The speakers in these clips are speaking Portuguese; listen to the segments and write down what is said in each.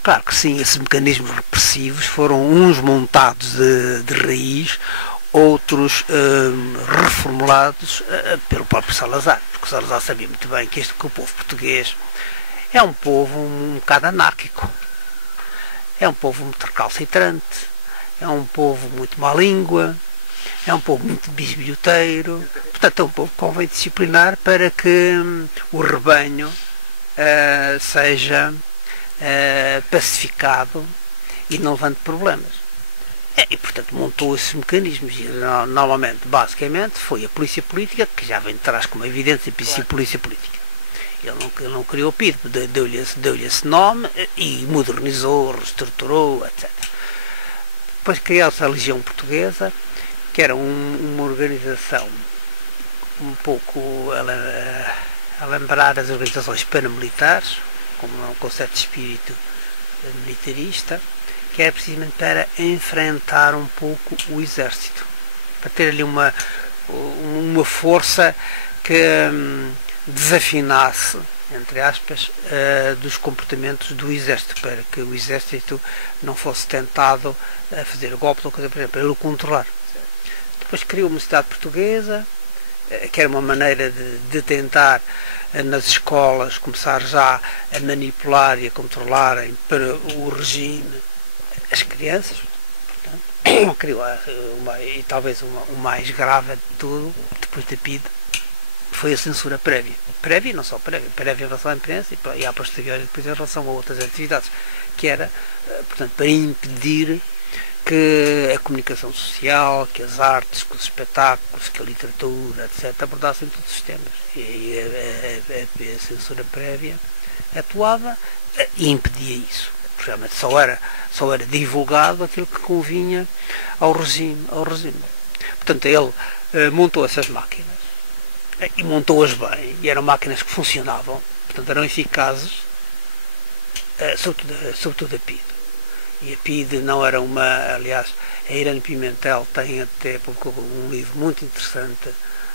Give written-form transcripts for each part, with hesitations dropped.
Claro que sim, esses mecanismos repressivos foram uns montados de raiz, outros reformulados pelo próprio Salazar, porque o Salazar sabia muito bem que o povo português é um povo um bocado anárquico, é um povo muito recalcitrante, é um povo muito má língua, é um povo muito bisbilhoteiro, portanto é um povo que convém disciplinar para que o rebanho seja pacificado e não levante problemas. E portanto montou esses mecanismos e normalmente, basicamente, foi a polícia política, que já vem de trás como evidência polícia política. Ele não criou o PID, deu-lhe esse nome e modernizou, reestruturou, etc. Depois criou-se a Legião Portuguesa, que era uma organização um pouco a lembrar as organizações paramilitares, com um certo espírito militarista, que era precisamente para enfrentar um pouco o exército, para ter ali uma força que desafinasse, entre aspas, dos comportamentos do exército, para que o exército não fosse tentado a fazer golpes ou coisa, por exemplo, para ele o controlar. Depois criou uma cidade portuguesa, que era uma maneira de tentar nas escolas começar já a manipular e a controlarem para o regime as crianças. Portanto, criou e talvez o mais grave de tudo, depois da PIDE, foi a censura prévia. Prévia e não só prévia em relação à imprensa e a posteriori depois em relação a outras atividades, que era, portanto, para impedir que a comunicação social, que as artes, que os espetáculos, que a literatura, etc., abordassem todos os temas. E aí a censura prévia atuava e impedia isso. Realmente só era divulgado aquilo que convinha ao regime. Portanto, ele montou essas máquinas e montou-as bem, e eram máquinas que funcionavam, portanto eram eficazes, sobretudo a PIDE. E a PIDE não era aliás, a Irene Pimentel tem até publicou um livro muito interessante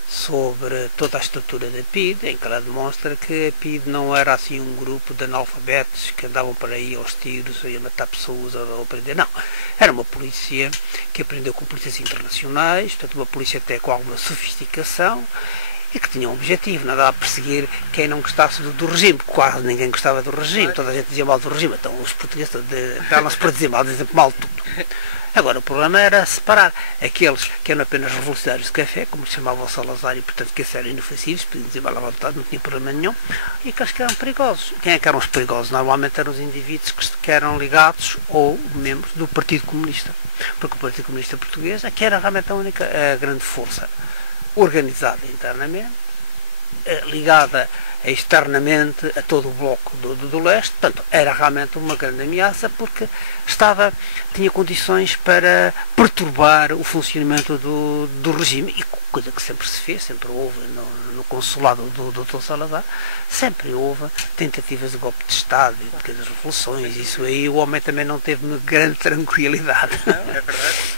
sobre toda a estrutura da PIDE, em que ela demonstra que a PIDE não era assim um grupo de analfabetos que andavam por aí aos tiros e a matar pessoas ou a prender, não. Era uma polícia que aprendeu com polícias internacionais, portanto uma polícia até com alguma sofisticação, e que tinha um objetivo, nada a perseguir quem não gostasse do regime, porque quase ninguém gostava do regime, toda a gente dizia mal do regime, então os portugueses davam-se para dizer mal, dizem mal de tudo. Agora, o problema era separar aqueles que eram apenas revolucionários de café, como se chamava o Salazar, e portanto que eram inofensivos, podiam dizer mal à vontade, não tinha problema nenhum, e aqueles que eram perigosos. Quem é que eram os perigosos? Normalmente eram os indivíduos que eram ligados ou membros do Partido Comunista, porque o Partido Comunista Português é que era realmente a grande força organizada internamente, ligada externamente a todo o bloco do leste, portanto era realmente uma grande ameaça porque tinha condições para perturbar o funcionamento do regime, e coisa que sempre se fez, sempre houve no consulado do Dr. Salazar, sempre houve tentativas de golpe de Estado, de pequenas revoluções, isso aí o homem também não teve uma grande tranquilidade. Não, é verdade.